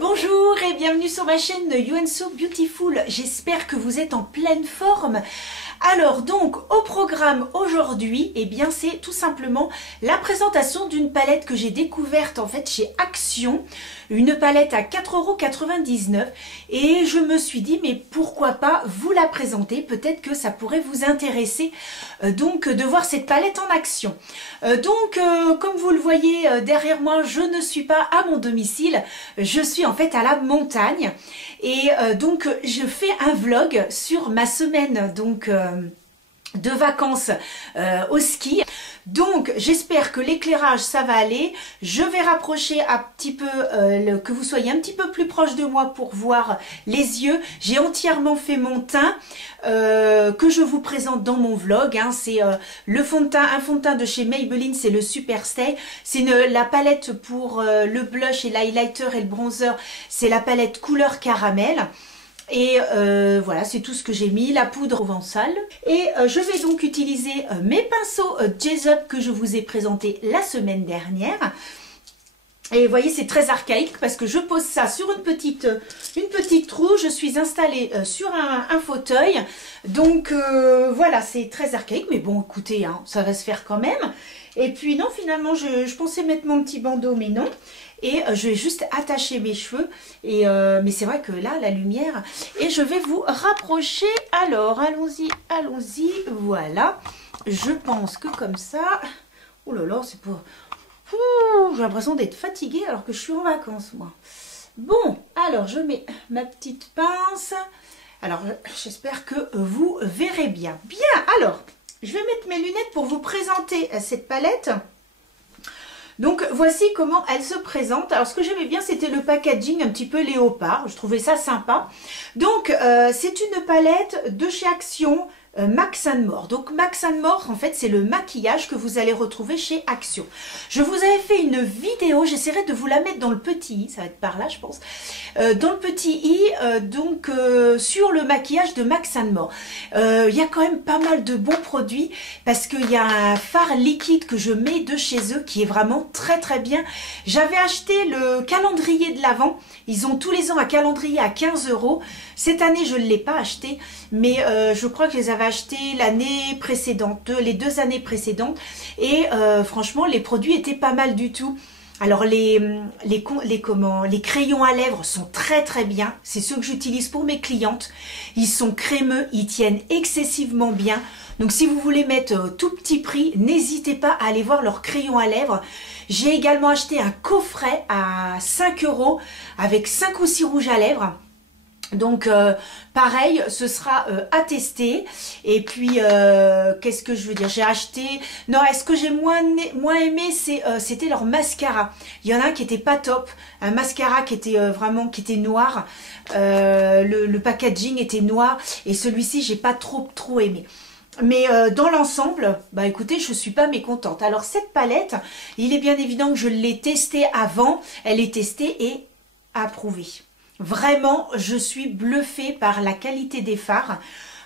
Bonjour et bienvenue sur ma chaîne You So Beautiful. J'espère que vous êtes en pleine forme. Alors donc au programme aujourd'hui, eh bien c'est tout simplement la présentation d'une palette que j'ai découverte en fait chez Action, une palette à 4,99 € et je me suis dit mais pourquoi pas vous la présenter, peut-être que ça pourrait vous intéresser donc de voir cette palette en action. Comme vous le voyez derrière moi, je ne suis pas à mon domicile, je suis en fait à la montagne et donc je fais un vlog sur ma semaine de vacances au ski. Donc j'espère que l'éclairage ça va aller. Je vais rapprocher un petit peu, que vous soyez un petit peu plus proche de moi pour voir les yeux. J'ai entièrement fait mon teint que je vous présente dans mon vlog. Hein. C'est le fond de teint, un fond de teint de chez Maybelline, c'est le Super Stay. C'est la palette pour le blush et l'highlighter et le bronzer. C'est la palette couleur caramel. Et voilà, c'est tout ce que j'ai mis, la poudre provençale. Et je vais donc utiliser mes pinceaux J-Up que je vous ai présentés la semaine dernière. Et vous voyez, c'est très archaïque parce que je pose ça sur une petite roue. Je suis installée sur un fauteuil. Donc voilà, c'est très archaïque. Mais bon, écoutez, hein, ça va se faire quand même. Et puis non, finalement, je pensais mettre mon petit bandeau, mais non. Et je vais juste attacher mes cheveux. Et mais c'est vrai que là, la lumière... Et je vais vous rapprocher. Alors, allons-y, allons-y. Voilà. Je pense que comme ça... Oh là là, c'est pas... J'ai l'impression d'être fatiguée alors que je suis en vacances, moi. Bon, alors je mets ma petite pince. Alors, j'espère que vous verrez bien. Bien, alors, je vais mettre mes lunettes pour vous présenter cette palette. Donc, voici comment elle se présente. Alors, ce que j'aimais bien, c'était le packaging un petit peu léopard. Je trouvais ça sympa. Donc, c'est une palette de chez Action, Max & More. Donc Max & More, en fait, c'est le maquillage que vous allez retrouver chez Action. Je vous avais fait une vidéo, j'essaierai de vous la mettre dans le petit i, ça va être par là, je pense, dans le petit i, sur le maquillage de Max & More. Il y a quand même pas mal de bons produits parce qu'il y a un fard liquide que je mets de chez eux qui est vraiment très très bien. J'avais acheté le calendrier de l'Avent. Ils ont tous les ans un calendrier à 15 €. Cette année, je ne l'ai pas acheté, mais je crois que je les avais achetés l'année précédente, les 2 années précédentes. Et franchement, les produits étaient pas mal du tout. Alors, les crayons à lèvres sont très très bien. C'est ceux que j'utilise pour mes clientes. Ils sont crémeux, ils tiennent excessivement bien. Donc, si vous voulez mettre tout petit prix, n'hésitez pas à aller voir leurs crayons à lèvres. J'ai également acheté un coffret à 5 € avec 5 ou 6 rouges à lèvres. Donc pareil, ce sera à tester. Et puis qu'est-ce que je veux dire, j'ai acheté, non, est-ce que j'ai moins aimé, c'était leur mascara. Il y en a un qui était pas top, un mascara qui était vraiment, qui était noir, le packaging était noir, et celui-ci j'ai pas trop aimé. Mais dans l'ensemble, bah écoutez, je suis pas mécontente. Alors cette palette, il est bien évident que je l'ai testée avant, elle est testée et approuvée. Vraiment, je suis bluffée par la qualité des fards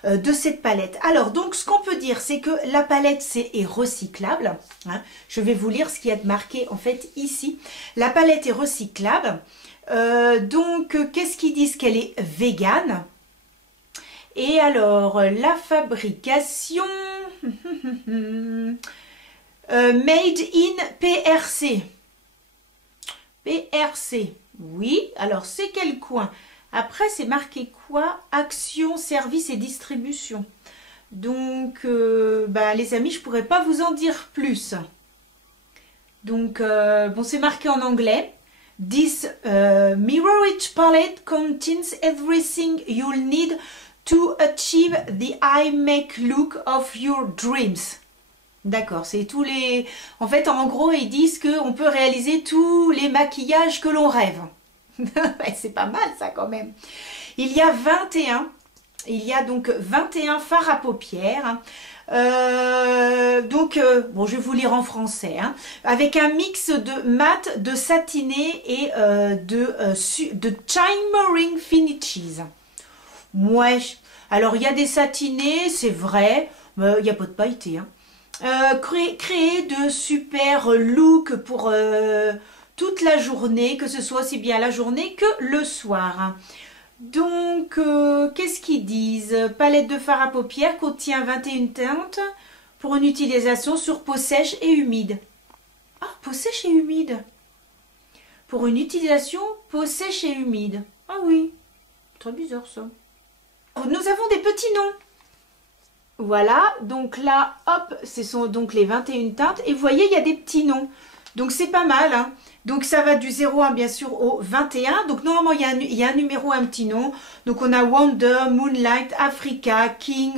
de cette palette. Alors, donc, ce qu'on peut dire, c'est que la palette est recyclable. Hein. Je vais vous lire ce qui est marqué, en fait, ici. La palette est recyclable. Qu'est-ce qu'ils disent? Qu'elle est végane. Et alors, la fabrication... made in PRC. PRC. Oui, alors c'est quel coin? Après, c'est marqué quoi? Action, service et distribution. Donc, les amis, je pourrais pas vous en dire plus. Donc, bon, c'est marqué en anglais. This mirror-rich palette contains everything you'll need to achieve the eye make look of your dreams. D'accord, c'est tous les... En fait, en gros, ils disent qu'on peut réaliser tous les maquillages que l'on rêve. C'est pas mal, ça, quand même. Il y a 21. Il y a donc 21 fards à paupières. Bon, je vais vous lire en français. Hein, avec un mix de mat, de satiné et de shimmering finishes. Ouais. Alors, il y a des satinés, c'est vrai. Mais il n'y a pas de pailleté, hein. Créer de super looks toute la journée, que ce soit aussi bien la journée que le soir. Donc, qu'est-ce qu'ils disent? Palette de fard à paupières contient 21 teintes pour une utilisation sur peau sèche et humide. Ah, peau sèche et humide. Pour une utilisation peau sèche et humide. Ah oui, très bizarre ça. Nous avons des petits noms. Voilà, donc là, hop, ce sont donc les 21 teintes. Et vous voyez, il y a des petits noms. Donc c'est pas mal, hein. Donc ça va du 01 bien sûr au 21. Donc normalement il y a un numéro, un petit nom. Donc on a Wonder, Moonlight, Africa, King,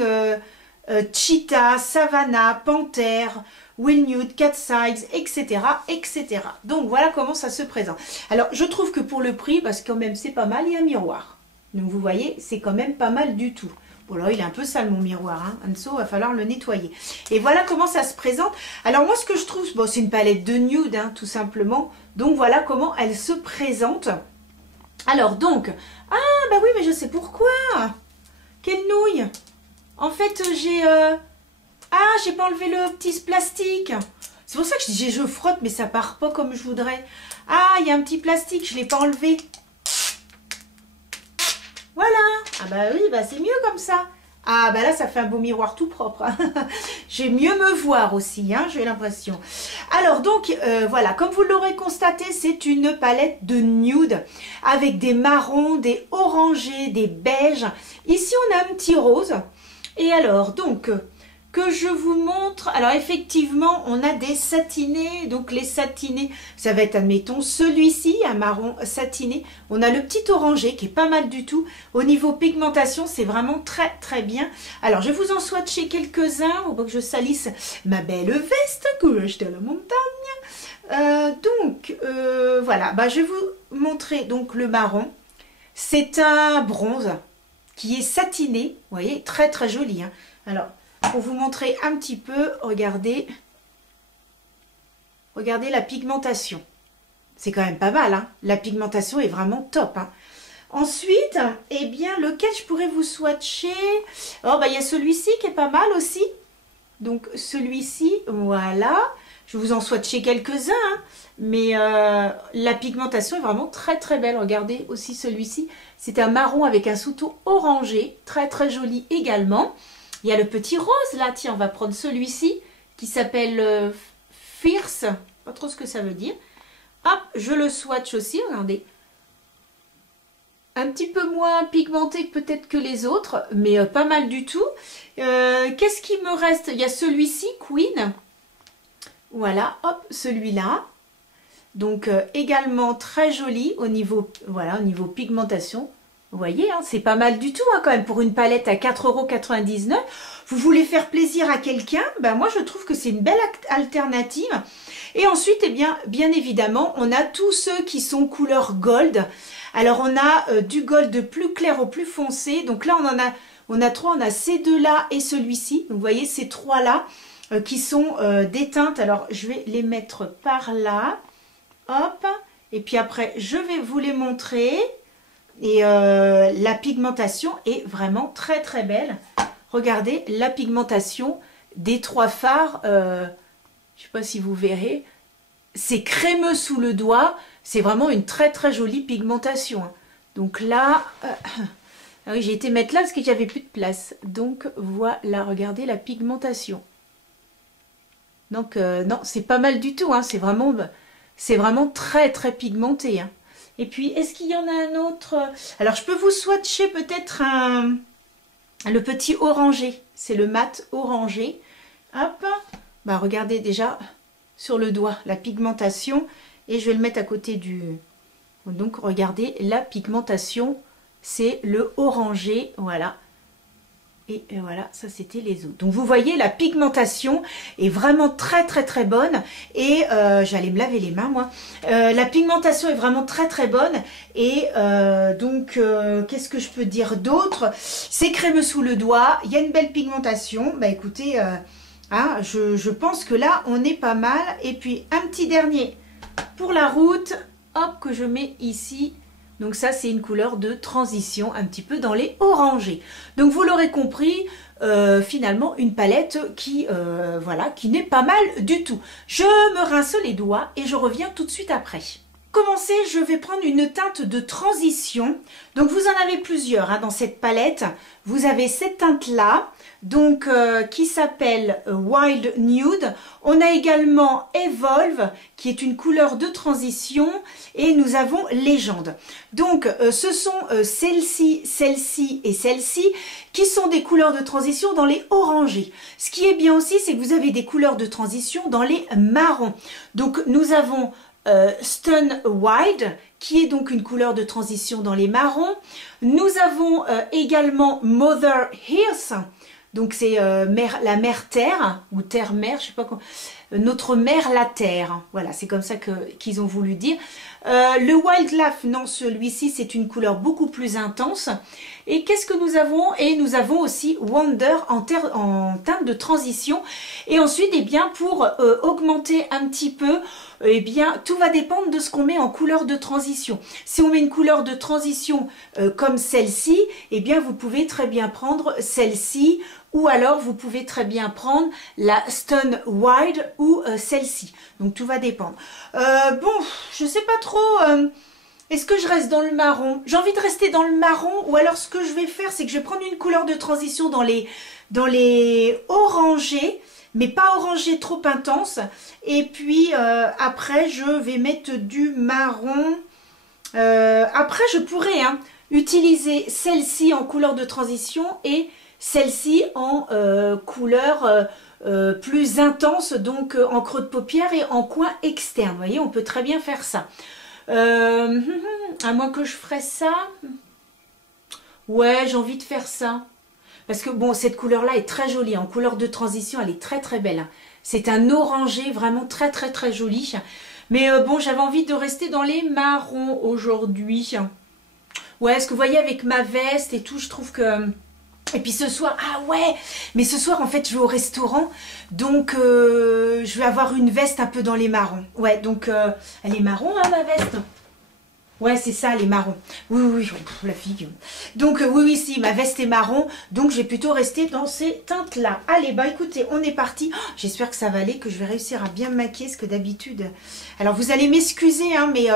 Cheetah, Savannah, Panthère, Will Nude, Cat Size, etc., etc. Donc voilà comment ça se présente. Alors je trouve que pour le prix, parce que quand même c'est pas mal, il y a un miroir. Donc vous voyez, c'est quand même pas mal du tout. Bon là, il est un peu sale mon miroir, hein. Anso, va falloir le nettoyer. Et voilà comment ça se présente. Alors moi, ce que je trouve, bon, c'est une palette de nude, hein, tout simplement. Donc voilà comment elle se présente. Alors donc, ah bah oui, mais je sais pourquoi. Quelle nouille. En fait, j'ai pas enlevé le petit plastique. C'est pour ça que je dis, je frotte, mais ça part pas comme je voudrais. Ah, il y a un petit plastique, je l'ai pas enlevé. Voilà. Ah bah oui, bah c'est mieux comme ça. Ah bah là, ça fait un beau miroir tout propre. Hein. Je vais mieux me voir aussi, hein, j'ai l'impression. Alors donc, voilà, comme vous l'aurez constaté, c'est une palette de nude avec des marrons, des orangés, des beiges. Ici, on a un petit rose. Et alors, donc, que je vous montre. Alors effectivement, on a des satinés. Donc les satinés, ça va être, admettons, celui-ci, un marron satiné. On a le petit orangé qui est pas mal du tout. Au niveau pigmentation, c'est vraiment très très bien. Alors je vais vous en swatcher quelques-uns pour que je salisse ma belle veste que j'ai achetée à la montagne. Voilà, bah, je vais vous montrer donc le marron. C'est un bronze qui est satiné. Vous voyez, très très joli. Hein. Alors, pour vous montrer un petit peu, regardez la pigmentation. C'est quand même pas mal, hein. La pigmentation est vraiment top. Hein. Ensuite, eh bien, lequel je pourrais vous swatcher? Oh, bah, il y a celui-ci qui est pas mal aussi. Donc, celui-ci, voilà. Je vais vous en swatcher quelques-uns, hein. Mais la pigmentation est vraiment très très belle. Regardez aussi celui-ci. C'est un marron avec un sous-ton orangé, très très joli également. Il y a le petit rose là, tiens, on va prendre celui-ci qui s'appelle Fierce, pas trop ce que ça veut dire. Hop, je le swatch aussi, regardez. Un petit peu moins pigmenté peut-être que les autres, mais pas mal du tout. Qu'est-ce qui me reste? Il y a celui-ci, Queen. Voilà, hop, celui-là. Donc également très joli au niveau, voilà, au niveau pigmentation. Vous voyez, hein, c'est pas mal du tout hein, quand même pour une palette à 4,99 €. Vous voulez faire plaisir à quelqu'un, ben moi je trouve que c'est une belle alternative. Et ensuite, eh bien évidemment, on a tous ceux qui sont couleur gold. Alors on a du gold plus clair au plus foncé. Donc là on a trois, on a ces deux-là et celui-ci. Donc vous voyez ces trois-là qui sont des teintes. Alors je vais les mettre par là. Hop. Et puis après, je vais vous les montrer. Et la pigmentation est vraiment très très belle. Regardez la pigmentation des trois fards. Je ne sais pas si vous verrez. C'est crémeux sous le doigt. C'est vraiment une très très jolie pigmentation. Donc là, ah oui, j'ai été mettre là parce que j'avais plus de place. Donc voilà, regardez la pigmentation. Donc non, c'est pas mal du tout. Hein. C'est vraiment très très pigmenté. Hein. Et puis, est-ce qu'il y en a un autre? Alors, je peux vous swatcher peut-être le petit orangé. C'est le mat orangé. Hop. Bah, regardez déjà sur le doigt la pigmentation. Et je vais le mettre à côté du... Donc, regardez la pigmentation. C'est le orangé. Voilà. Et voilà, ça c'était les autres. Donc vous voyez, la pigmentation est vraiment très très très bonne. Et j'allais me laver les mains moi. La pigmentation est vraiment très très bonne. Et qu'est-ce que je peux dire d'autre? C'est crémeux sous le doigt. Il y a une belle pigmentation. Bah écoutez, hein, je pense que là on est pas mal. Et puis un petit dernier pour la route. Hop, que je mets ici. Donc ça, c'est une couleur de transition, un petit peu dans les orangés. Donc vous l'aurez compris, finalement, une palette qui n'est pas mal du tout. Je me rince les doigts et je reviens tout de suite après. commencer, je vais prendre une teinte de transition. Donc vous en avez plusieurs hein, dans cette palette. Vous avez cette teinte-là, donc qui s'appelle Wild Nude. On a également Evolve, qui est une couleur de transition, et nous avons Légende. Donc ce sont celle-ci, celle-ci et celle-ci qui sont des couleurs de transition dans les orangés. Ce qui est bien aussi, c'est que vous avez des couleurs de transition dans les marrons. Donc nous avons Stun Wild, qui est donc une couleur de transition dans les marrons. Nous avons également Mother Earth, donc c'est la mère terre, ou terre-mère, je sais pas quoi. Notre mère la terre, voilà, c'est comme ça qu'ils ont voulu dire. Le Wildlife, non, celui-ci c'est une couleur beaucoup plus intense. Et qu'est-ce que nous avons? Et nous avons aussi Wonder en teinte de transition. Et ensuite, eh bien, pour augmenter un petit peu, eh bien, tout va dépendre de ce qu'on met en couleur de transition. Si on met une couleur de transition comme celle-ci, eh bien, vous pouvez très bien prendre celle-ci, ou alors vous pouvez très bien prendre la Stun Wide ou celle-ci. Donc tout va dépendre. Bon, je sais pas trop. Est-ce que je reste dans le marron? J'ai envie de rester dans le marron, ou alors ce que je vais faire, c'est que je vais prendre une couleur de transition dans les orangés, mais pas orangé trop intense. Et puis après, je vais mettre du marron. Après, je pourrais utiliser celle-ci en couleur de transition et celle-ci en couleur plus intense, donc en creux de paupière et en coin externe. Vous voyez, on peut très bien faire ça. À moins que je ferais ça. Ouais, j'ai envie de faire ça. Parce que bon, cette couleur-là est très jolie. En couleur de transition, elle est très très belle. C'est un orangé vraiment très très très joli. Mais bon, j'avais envie de rester dans les marrons aujourd'hui. Ouais, ce que vous voyez avec ma veste et tout, je trouve que... Et puis ce soir, ah ouais, mais ce soir en fait je vais au restaurant, donc je vais avoir une veste un peu dans les marrons. Ouais, donc elle est marron hein, ma veste. Ouais, c'est ça, les marrons. Oui, oui, oui, la fille. Donc oui, oui, si, ma veste est marron, donc je vais plutôt rester dans ces teintes-là. Allez, bah écoutez, on est parti. Oh, j'espère que ça va aller, que je vais réussir à bien me maquiller, parce que d'habitude... Alors vous allez m'excuser, hein, mais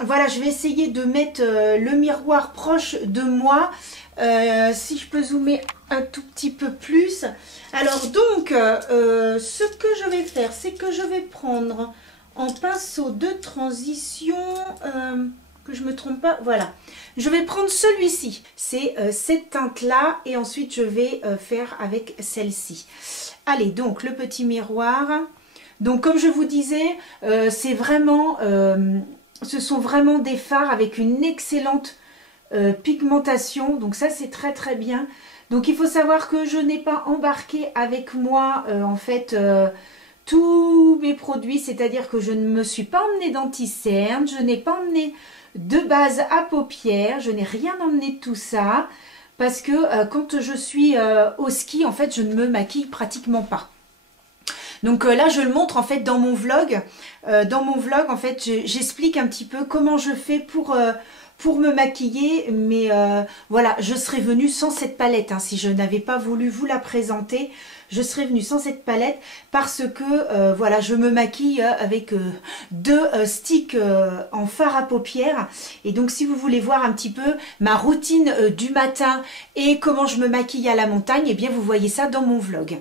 voilà, je vais essayer de mettre le miroir proche de moi. Si je peux zoomer un tout petit peu plus. Alors donc, ce que je vais faire, c'est que je vais prendre en pinceau de transition, que je me trompe pas, voilà. Je vais prendre celui-ci, c'est cette teinte-là, et ensuite je vais faire avec celle-ci. Allez, donc le petit miroir. Donc comme je vous disais, c'est vraiment, ce sont vraiment des fards avec une excellente pigmentation, donc ça c'est très très bien. Donc il faut savoir que je n'ai pas embarqué avec moi en fait tous mes produits, c'est-à-dire que je ne me suis pas emmené d'anti-cerne, je n'ai pas emmené de base à paupières, je n'ai rien emmené de tout ça, parce que quand je suis au ski, en fait je ne me maquille pratiquement pas. Donc là, je le montre en fait dans mon vlog. Dans mon vlog, en fait, j'explique un petit peu comment je fais pour me maquiller. Mais voilà, je serais venue sans cette palette. Hein. Si je n'avais pas voulu vous la présenter, je serais venue sans cette palette parce que voilà, je me maquille avec deux sticks en fard à paupières. Et donc, si vous voulez voir un petit peu ma routine du matin et comment je me maquille à la montagne, eh bien, vous voyez ça dans mon vlog.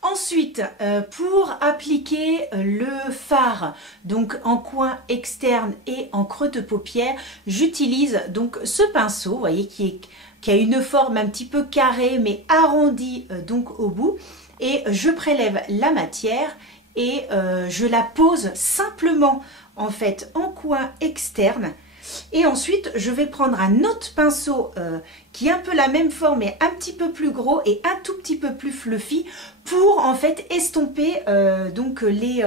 Ensuite, pour appliquer le fard, donc en coin externe et en creux de paupière, j'utilise donc ce pinceau, vous voyez, qui a une forme un petit peu carrée mais arrondie donc au bout. Et je prélève la matière et je la pose simplement en fait en coin externe. Et ensuite, je vais prendre un autre pinceau qui est un peu la même forme, mais un petit peu plus gros et un tout petit peu plus fluffy pour en fait estomper donc les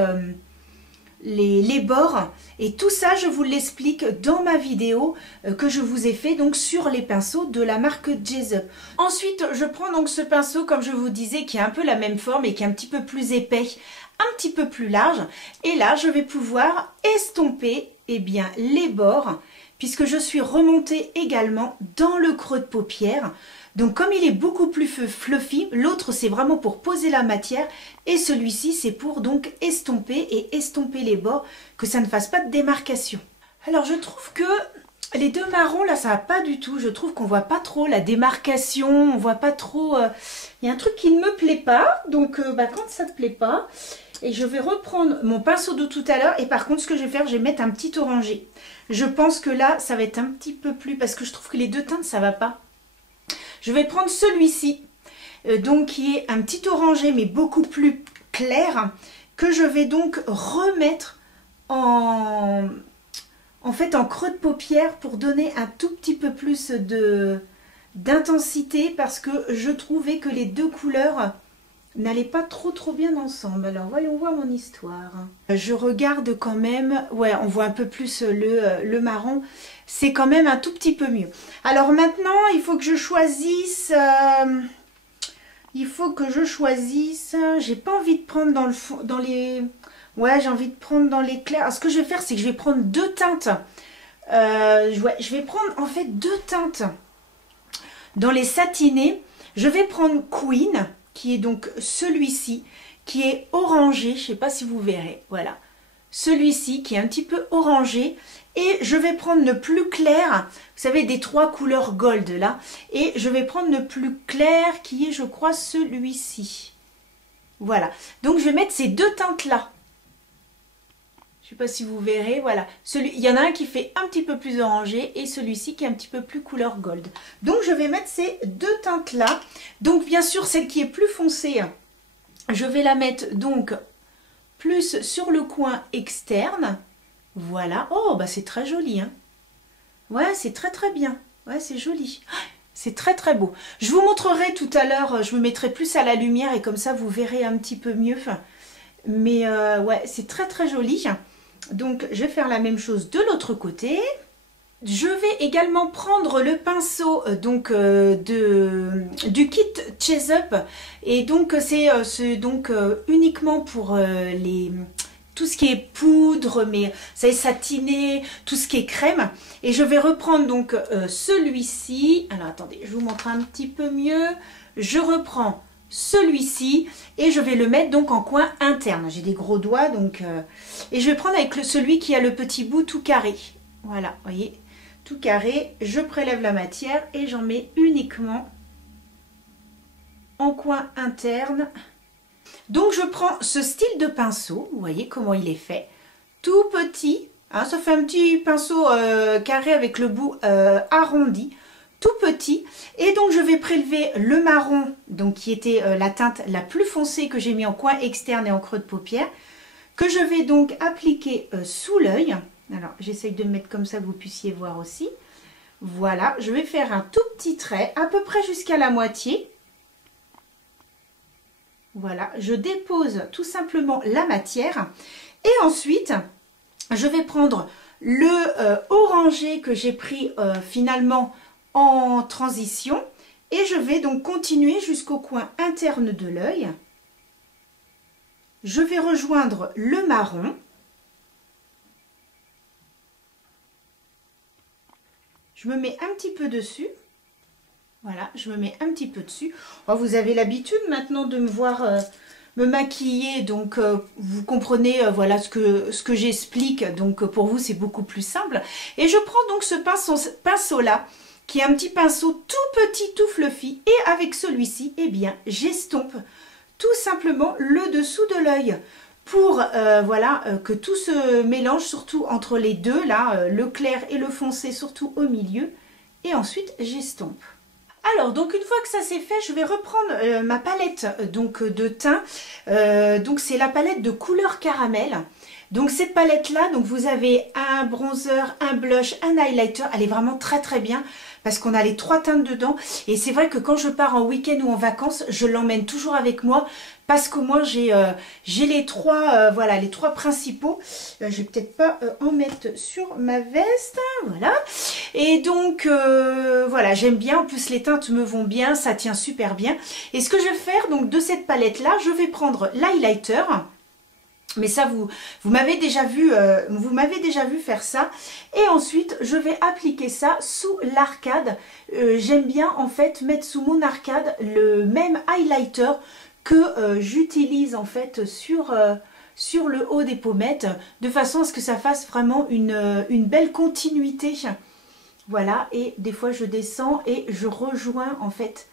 bords. Et tout ça, je vous l'explique dans ma vidéo que je vous ai fait donc sur les pinceaux de la marque Jessup. Ensuite, je prends donc ce pinceau, comme je vous disais, qui a un peu la même forme et qui est un petit peu plus épais, un petit peu plus large. Et là, je vais pouvoir estomper eh bien, les bords, puisque je suis remontée également dans le creux de paupière. Donc comme il est beaucoup plus fluffy, l'autre c'est vraiment pour poser la matière et celui-ci c'est pour donc estomper les bords, que ça ne fasse pas de démarcation. Alors je trouve que les deux marrons là ça va pas du tout, je trouve qu'on voit pas trop la démarcation, on voit pas trop, il y a un truc qui ne me plaît pas, donc quand ça te plaît pas, et je vais reprendre mon pinceau de tout à l'heure et par contre ce que je vais faire, je vais mettre un petit orangé. Je pense que là ça va être un petit peu plus, parce que je trouve que les deux teintes ça va pas. Je vais prendre celui-ci, donc qui est un petit orangé mais beaucoup plus clair, que je vais donc remettre en creux de paupière pour donner un tout petit peu plus d'intensité, parce que je trouvais que les deux couleurs n'allaient pas trop bien ensemble. Alors voyons voir mon histoire. Je regarde quand même, ouais on voit un peu plus le marron. C'est quand même un tout petit peu mieux. Alors maintenant, il faut que je choisisse. J'ai pas envie de prendre dans le fond, dans les. Ouais, j'ai envie de prendre dans les clairs. Alors, ce que je vais faire, c'est que je vais prendre deux teintes. Je vais prendre en fait deux teintes dans les satinés. Je vais prendre Queen, qui est donc celui-ci, qui est orangé. Je sais pas si vous verrez. Voilà. Celui-ci qui est un petit peu orangé. Et je vais prendre le plus clair, vous savez, des trois couleurs gold là. Et je vais prendre le plus clair qui est, je crois, celui-ci. Voilà. Donc je vais mettre ces deux teintes là. Je ne sais pas si vous verrez, voilà. Il y en a un qui fait un petit peu plus orangé et celui-ci qui est un petit peu plus couleur gold. Donc je vais mettre ces deux teintes là. Donc bien sûr, celle qui est plus foncée, je vais la mettre donc plus sur le coin externe. Voilà. Oh, bah c'est très joli, hein. Ouais, c'est très bien. Ouais, c'est joli. C'est très beau. Je vous montrerai tout à l'heure, je me mettrai plus à la lumière et comme ça vous verrez un petit peu mieux. Mais ouais, c'est très joli. Donc, je vais faire la même chose de l'autre côté. Je vais également prendre le pinceau du kit Chase Up. Et donc, c'est uniquement pour tout ce qui est poudre, mais ça est satiné, tout ce qui est crème. Et je vais reprendre donc celui-ci. Alors, attendez, je vous montre un petit peu mieux. Je reprends celui-ci et je vais le mettre donc en coin interne. J'ai des gros doigts, donc... et je vais prendre avec celui qui a le petit bout tout carré. Voilà, vous voyez, tout carré. Je prélève la matière et j'en mets uniquement en coin interne. Donc je prends ce style de pinceau, vous voyez comment il est fait, tout petit, hein, ça fait un petit pinceau carré avec le bout arrondi, tout petit, et donc je vais prélever le marron, donc qui était la teinte la plus foncée que j'ai mis en coin externe et en creux de paupière, que je vais donc appliquer sous l'œil. Alors j'essaye de me mettre comme ça que vous puissiez voir aussi. Voilà, je vais faire un tout petit trait, à peu près jusqu'à la moitié. Voilà, je dépose tout simplement la matière et ensuite je vais prendre le orangé que j'ai pris finalement en transition et je vais donc continuer jusqu'au coin interne de l'œil. Je vais rejoindre le marron. Je me mets un petit peu dessus. Voilà, je me mets un petit peu dessus. Oh, vous avez l'habitude maintenant de me voir me maquiller, donc vous comprenez voilà ce que j'explique. Donc pour vous, c'est beaucoup plus simple. Et je prends donc ce pinceau-là, qui est un petit pinceau tout petit, tout fluffy. Et avec celui-ci, eh bien, j'estompe tout simplement le dessous de l'œil. Pour voilà, que tout se mélange, surtout entre les deux, là, le clair et le foncé, surtout au milieu. Et ensuite, j'estompe. Alors, donc une fois que ça c'est fait, je vais reprendre ma palette donc, de teint. Donc c'est la palette de couleur caramel. Donc cette palette-là, donc vous avez un bronzer, un blush, un highlighter. Elle est vraiment très bien parce qu'on a les trois teintes dedans. Et c'est vrai que quand je pars en week-end ou en vacances, je l'emmène toujours avec moi parce que moi j'ai les trois, voilà, les trois principaux. Je vais peut-être pas en mettre sur ma veste, voilà. Et donc voilà, j'aime bien. En plus les teintes me vont bien, ça tient super bien. Et ce que je vais faire donc de cette palette là, je vais prendre l'highlighter. Mais ça, vous m'avez déjà vu faire ça. Et ensuite, je vais appliquer ça sous l'arcade. J'aime bien en fait mettre sous mon arcade le même highlighter que j'utilise en fait sur le haut des pommettes, de façon à ce que ça fasse vraiment une belle continuité. Voilà, et des fois je descends et je rejoins en fait.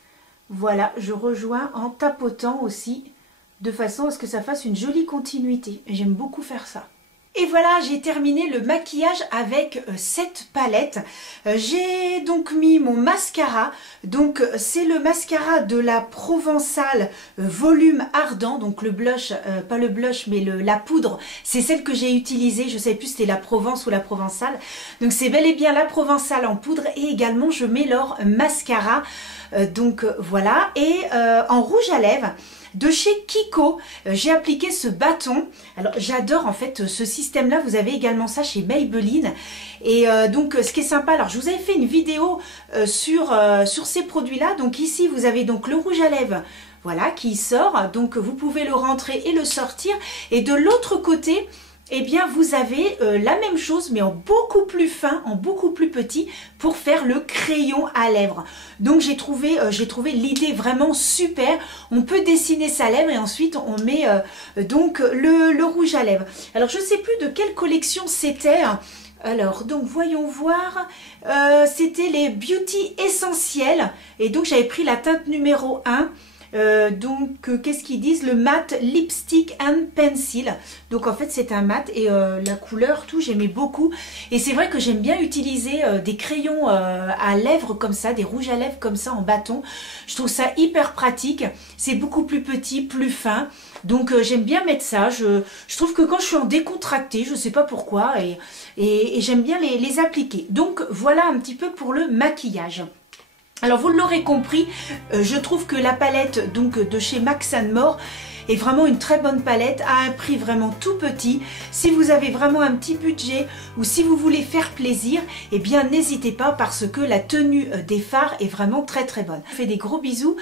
Voilà, je rejoins en tapotant aussi, de façon à ce que ça fasse une jolie continuité. J'aime beaucoup faire ça. Et voilà, j'ai terminé le maquillage avec cette palette. J'ai donc mis mon mascara. Donc c'est le mascara de la Provençale Volume Ardent. Donc le blush, pas le blush mais la poudre, c'est celle que j'ai utilisée. Je ne sais plus si c'était la Provence ou la Provençale. Donc c'est bel et bien la Provençale en poudre. Et également je mets leur mascara. Donc voilà. Et en rouge à lèvres, de chez Kiko, j'ai appliqué ce bâton. Alors j'adore en fait ce système là, vous avez également ça chez Maybelline. Et donc ce qui est sympa, alors je vous avais fait une vidéo sur ces produits là. Donc ici vous avez donc le rouge à lèvres, voilà, qui sort, donc vous pouvez le rentrer et le sortir. Et de l'autre côté, eh bien vous avez la même chose mais en beaucoup plus fin, en beaucoup plus petit, pour faire le crayon à lèvres. Donc j'ai trouvé l'idée vraiment super. On peut dessiner sa lèvre et ensuite on met donc le rouge à lèvres. Alors je ne sais plus de quelle collection c'était. Alors donc voyons voir, c'était les Beauty Essentiels et donc j'avais pris la teinte numéro 1. Qu'est-ce qu'ils disent? Le matte lipstick and pencil. Donc en fait c'est un mat et la couleur, tout, j'aimais beaucoup. Et c'est vrai que j'aime bien utiliser des crayons à lèvres comme ça, des rouges à lèvres comme ça en bâton. Je trouve ça hyper pratique. C'est beaucoup plus petit, plus fin. Donc j'aime bien mettre ça. Je trouve que quand je suis en décontracté, je ne sais pas pourquoi, et j'aime bien les appliquer. Donc voilà un petit peu pour le maquillage. Alors vous l'aurez compris, je trouve que la palette donc de chez Max & More est vraiment une très bonne palette à un prix vraiment tout petit. Si vous avez vraiment un petit budget ou si vous voulez faire plaisir, eh bien n'hésitez pas parce que la tenue des fards est vraiment très très bonne. Je vous fais des gros bisous.